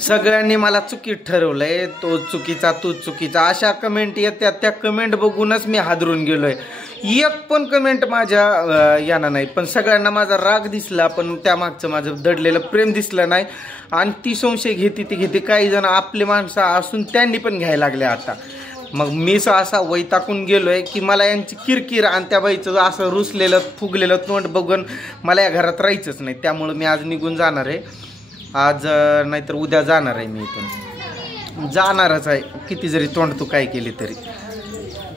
सगळ्यांनी मला चुकीत ठरवलंय, तो चुकीचा तू चुकीचा अशा कमेंट येत्या, त्या कमेंट बघूनच मी हादरून गेलोय. एक पण कमेंट माझ्या याना नाही, पण सगळ्यांना माझा राग दिसला, पण त्यामागचं माझं दडलेलं प्रेम दिसलं नाही. आणि ती संशय घेते काही जण आपले माणसं असून त्यांनी पण घ्यायला लागले आता. मग मी असा वैताकून गेलोय की मला यांची किरकिर आणि त्या बाईचं असं रुसलेलं फुगलेलं तोंड बघून मला या घरात राहायचंच नाही. त्यामुळं मी आज निघून जाणार आहे. आज नाहीतर उद्या जाणार आहे. मी इथून जाणारच आहे, किती जरी तोंड तू काय केली तरी.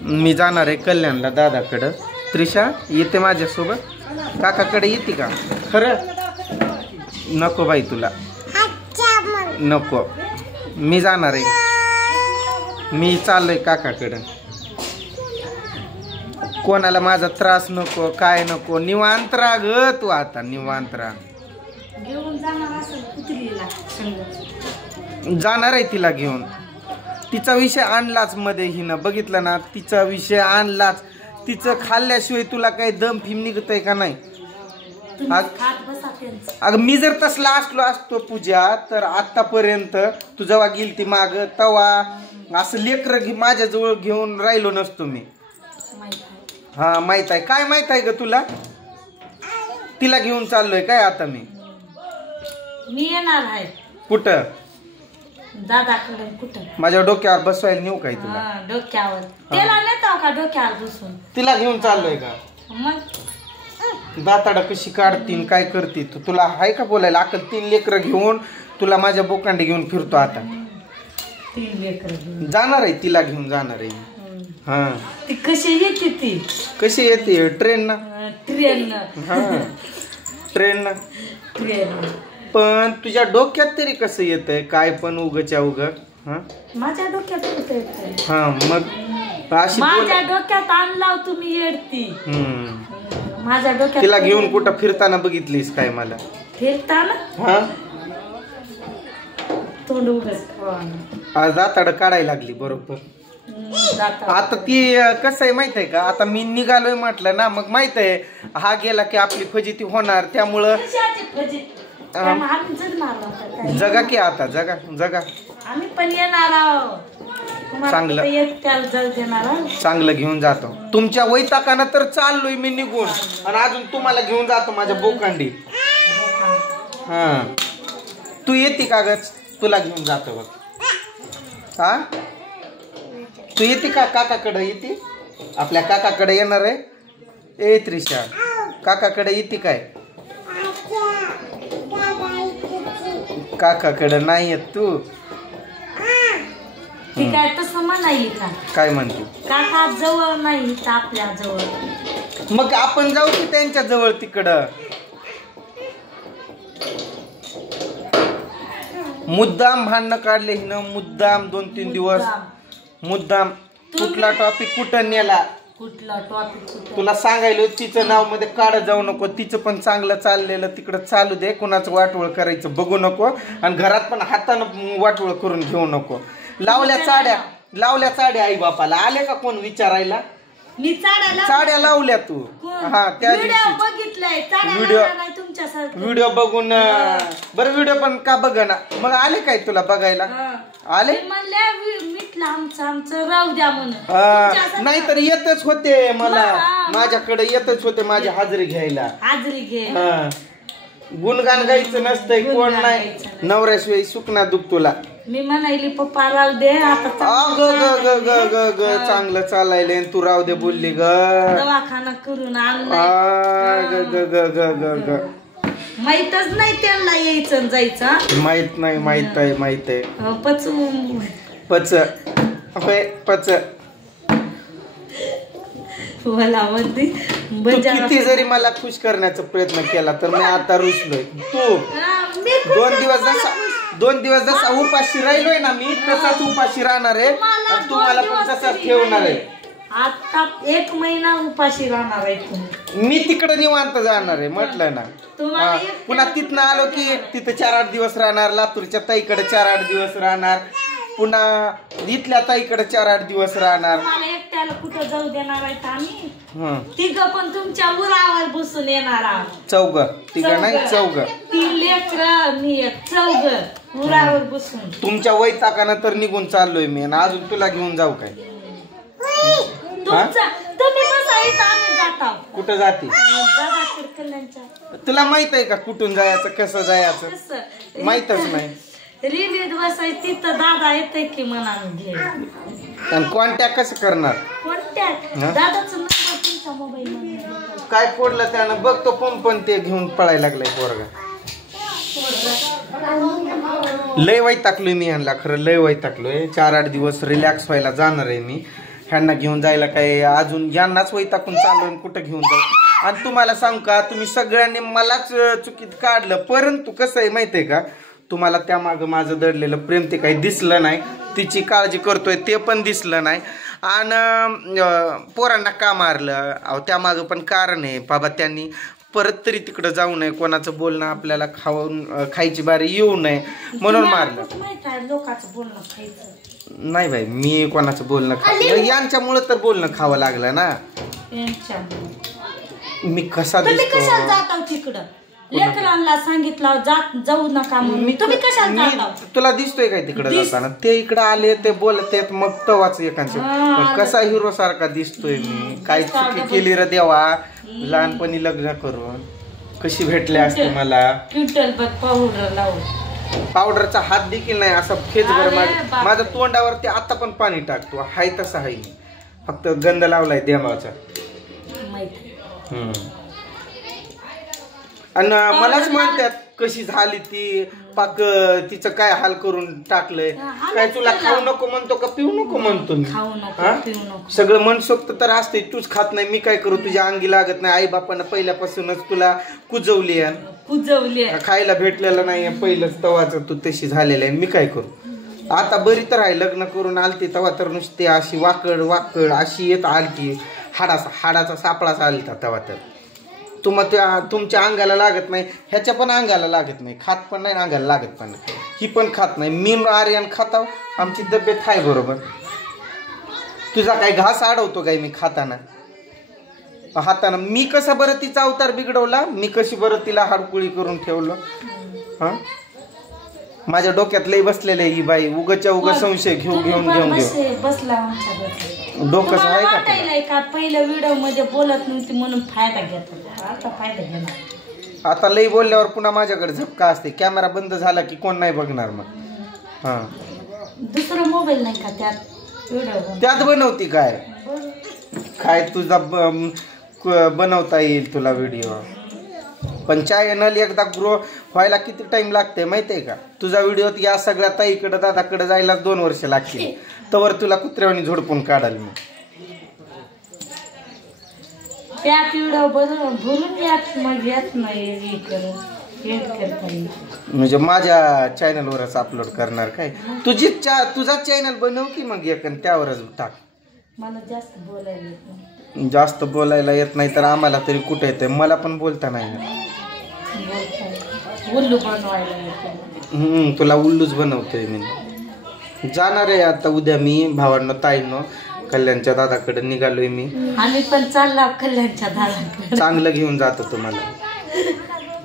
मी जाणार आहे कल्याणला दादाकडं. त्रिशा येते माझ्यासोबत? काकाकडे येते का खरं? नको बाई तुला नको, मी जाणार आहे. मी चाललोय काकाकडं. कोणाला माझा त्रास नको, काय नको. निवांत राहा ग तू, आता निवांत राहा. जाणार आहे तिला घेऊन. तिचा विषय आणलाच मध्ये हिनं, बघितलं ना, तिचा विषय आणलाच. तिचं खाल्ल्याशिवाय तुला काही दम फिम निघतंय का नाही? अगं मी जर तसला असतो पूजा, तर आतापर्यंत तू जेव्हा गेली ती माग तवा असं लेकर माझ्याजवळ घेऊन राहिलो नसतो मी. हा माहित आहे. काय माहित आहे ग तुला? तिला घेऊन चाललोय काय आता मी येणार आहे. कुठं? दादाकडे. कुठं? माझ्या डोक्यावर बसवायला नेऊ काय तुला? डोक्यावर त्याला नेतो का? डोक्यावर बसून तिला घेऊन चाललोय का? मग दाताडा कशी काढतीन, काय करते तू? तुला हाय का बोलायला अक्कल? 3 लेकरं घेऊन तुला माझ्या बोकांडी घेऊन फिरतो आता. 3 लेकरं जाणार आहे, तिला घेऊन जाणार आहे. हा ती कशी येते? ती कशी येते? ट्रेन ना. ट्रेन. हा ट्रेन ना. पण तुझ्या डोक्यात तरी कसं येतंय काय पण उगच्या उग? हा माझ्या डोक्यात येतंय. हा मग अशी माझ्या डोक्यात आणला तुम्ही येडती. माझ्या डोक्यात. तिला घेऊन कुठं फिरताना बघितलीस काय मला? फिरताना? हा तोंड उघड आज दाताड काढायला लागली बरोबर. आता ती कसं आहे माहित आहे का? आता मी निघालोय म्हटलं ना, मग माहित आहे हा गेला की आपली फजिती होणार. त्यामुळं जगा की आता जगा जगा. आम्ही पण येणार आहोत. चांगलं चांगलं घेऊन जातो. तुमच्या वैताकानं तर चाललोय मी निघून, आणि अजून तुम्हाला घेऊन जातो माझ्या बोकांडी. हा तू येते का ग? तुला घेऊन जातो बघ. हा तू येते का? काकाकडे येते? आपल्या काकाकडे येणार आहे. ए त्रिशा, काकाकडे येते काय? काकाकडे नाही येत तू? काय तसं म्हणाई का? काय म्हणते? काका जवळ नाही आपल्या जवळ. मग आपण जाऊ की त्यांच्या जवळ तिकडं? मुद्दाम भांडणं काढले हिनं, मुद्दाम 2-3 दिवस मुद्दाम. कुठला टॉपिक कुठं नेला? कुठला टॉपिक तुला सांगायलो तिचं नाव मध्ये काढ जाऊ नको. तिचं पण चांगलं चाललेलं तिकडं चालू दे. कुणाचं वाटोळ करायचं बघू नको, आणि घरात पण हातानं वाटोळ करून घेऊ नको. लावल्या चाड्या आई बापाला आले का कोण विचारायला? मी चाड्या लावल्या तू? हा त्या व्हिडिओ बघून. बरं व्हिडिओ पण का बघ ना मग? आले काय तुला बघायला? आले आमचं राहू द्या म्हणून. नाहीतर येतच होते मला, माझ्याकडे येतच होते माझी हाजरी घ्यायला. हाजरी घे. गुणगान गायचं नसतंय. कोण नाही नवऱ्याशिवाय सुख ना दुख तुला. मी म्हणाली पप्पा राहू दे आता. चांगलं चालायले तू राहू दे बोलली ग. दवाखाना करून आणलाय. माहीतच नाही त्यांना यायचं जायचं. माहित नाही. माहित आहे. पच होय पच. मला म्हणते किती जरी मला खुश करण्याचा प्रयत्न केला तर मी आता रुसलोय. तू 2 दिवस जसा उपाशी राहिलोय ना मी, तसाच उपाशी राहणार आहे. आणि तुम्हाला पण तसाच ठेवणार आहे. आता 1 महिना उपाशी राहणार आहे. मी तिकडे निवांत जाणार आहे म्हटलं ना. पुन्हा तिथनं आलो की तिथं 4-8 दिवस राहणार. लातूरच्या ताईकडे 4-8 दिवस राहणार. पुन्हा इथल्या ताईकडे 4-8 दिवस राहणार. मला एकट्याला कुठं जाऊ देणार आहे आम्ही? तिघं पण तुमच्या उरावर बसून येणार आहोत. 4 तिघं नाही 4. 3 लेकरं मी 4 उरावर बसून तुमच्या वैताकानं तर निघून चाललोय मी आणि अजून तुला घेऊन जाऊ काय? तुम्ही बसा इथं आम्ही जात आहोत. कुठं जाते? दादा कल्याणच्या. तुला माहित आहे का कुठून जायचं कसं जायचं? माहितच नाही. रिलीज बसायचं तिथं दादा येतंय की मनाने घे. आणि कॉन्टॅक्ट कसं करणार? कॉन्टॅक्ट दादाचं नंबर तुमच्या मोबाईल मध्ये काय फोडलं त्यानं बघ तो पण ते घेऊन पळायला लागलाय पोरगा. लय वैताकलोय मी ह्यांना, खरं लय वैताकलोय. 4-8 दिवस रिलॅक्स व्हायला जाणार आहे मी. ह्यांना घेऊन जायला काय अजून यांनाच वैताकून चाललोय, कुठं घेऊन जाऊ. आणि तुम्हाला सांगू का, तुम्ही सगळ्यांनी मलाच चुकीत काढलं. परंतु कसं आहे माहितीये का, तुम्हाला त्या मागं माझं दडलेलं प्रेम ते काही दिसलं नाही. तिची काळजी करतोय ते पण दिसलं नाही. आणि पोरांना का मारलं अहो त्या मागं पण कारण आहे बाबा. त्यांनी परत तरी तिकडं जाऊ नये, कोणाचं बोलणं आपल्याला खायची बारी येऊ नये म्हणून मारलं. लोकांचं बोलणं खायचं नाही बाई, मी कोणाचं बोलणं खाल्लं यांच्यामुळे तर बोलणं खावं लागलं ना. मी कसा दिसतो तिकडं लेकरांना सांगितलं जाऊ नका म्हणून तुम्ही कशाला जाता? तुला दिसतोय काय तिकडे जाताना? ते इकडे आले ते बोलते मग तवाच एकांचे कसा हिरो सारखा दिसतोय मी. काय चुकी केली रे देवा, लहानपणी लग्न करून कशी भेटले असते मला. पावडर लावून पावडरचा हात देखील नाही असा फेसभर माझ्या तोंडावर ते आता पण पाणी टाकतो. हाय तसा हाय, फक्त गंध लावलाय देवाचा. आणि मलाच म्हणतात कशी झाली ती पाक, तिचं काय हाल करून टाकलंय. काय तुला खाऊ नको म्हणतो का पिऊ नको म्हणतो मी? सगळं मनसोक्त तर असते, तूच खात नाही. मी काय करू, तुझ्या अंगी लागत नाही. आई बापानं पहिल्यापासूनच तुला कुजवली खायला भेटलेलं नाही पहिलंच तवाच तू तशी झालेली आहे. मी काय करू आता? बरी तर आहे, लग्न करून आलती तवा तर नुसती अशी वाकड वाकड अशी येत आलती. हाडाचा सापळाच आलता तवा तर. तुमच्या अंगाला लागत नाही, ह्याच्या पण अंगाला लागत नाही. खात पण नाही, अंगाला लागत पण नाही. ही पण खात नाही. मी आर्यन खाताव, आमची तब्येत आहे बरोबर. तुझा काय घास अडवतो काय मी खाताना हाताना? मी कसा बरं तिचा अवतार बिघडवला? मी कशी बरं तिला हाडकुळी करून ठेवलं? हा, माझ्या डोक्यात लई बसलेलं आहे ही बाई. उगच्या उग संशय घेऊन बसला. डोकं आहे का? पहिल्या व्हिडिओ मध्ये बोलत नव्हती म्हणून फायदा घेत, आता फायदा घेणार. आता लई बोलल्यावर पुन्हा माझ्याकडे झपका असते. कॅमेरा बंद झाला की कोण नाही बघणार मग. हा, दुसरा मोबाईल नाही का त्यात व्हिडिओ? त्यात बनवती काय काय तुझा बनवता येईल तुला व्हिडिओ. पण चॅनल एकदा ग्रो व्हायला किती टाइम लागते माहितीये का? तुझा व्हिडिओ या सगळ्या ताईकडे दादाकडे जायला 2 वर्ष लागतील. तवर तुला कुत्र्यावानी झोडपून काढाल मी. त्यात व्हिडिओ बोलून येत नाही म्हणजे माझ्या चॅनलवरच अपलोड करणार काय? तुझा चॅनल बनव की मग एक त्यावरच टाक. मला जास्त बोलायला येत नाही. जास्त बोलायला येत नाही तर आम्हाला तरी कुठे येते? मला पण बोलता नाही. उल्लू बनवायला येते. तुला उल्लूच बनवतोय मी. जाणार आहे आता उद्या मी भावांनो ताईंनो कल्याणच्या दादाकडे निघालोय मी. आम्ही पण चालला कल्याणच्या दादाकडे. चांगलं घेऊन जातो तुम्हाला,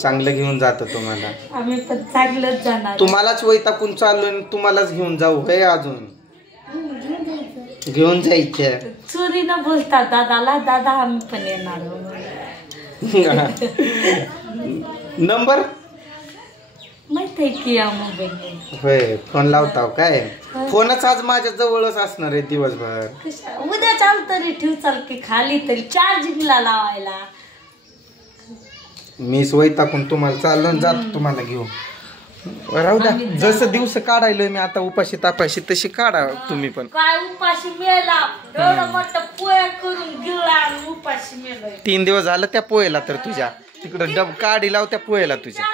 चांगलं घेऊन जातो तुम्हाला. आम्ही पण चांगलंच जाणार. तुम्हालाच वैताकून चाललोय, तुम्हालाच घेऊन जाऊ हे अजून घेऊन जायचं. चोरी न बोलता दादाला, दादा आम्ही पण येणार. नंबर माहिती आहे की या मोबाईल? होय, फोन लावताव काय? फोनच आज माझ्या जवळच असणार आहे दिवसभर. उद्या चाल तरी ठेव, चाल की खाली तरी चार्जिंगला लावायला. मी वैताकून तुम्हाला चाललो जातो तुम्हाला घेऊन. राहू द्या, जसं दिवस काढायलोय मी आता उपाशी तापाशी तशी काढा तुम्ही पण. काय उपाशी मेला? एवढं मोठं पोहे करून गिळला आणि उपाशी मेलोय. 3 दिवस झालं त्या पोहेला तर तुझ्या तिकडं डब काढी लाव त्या पोहेला तुझ्या.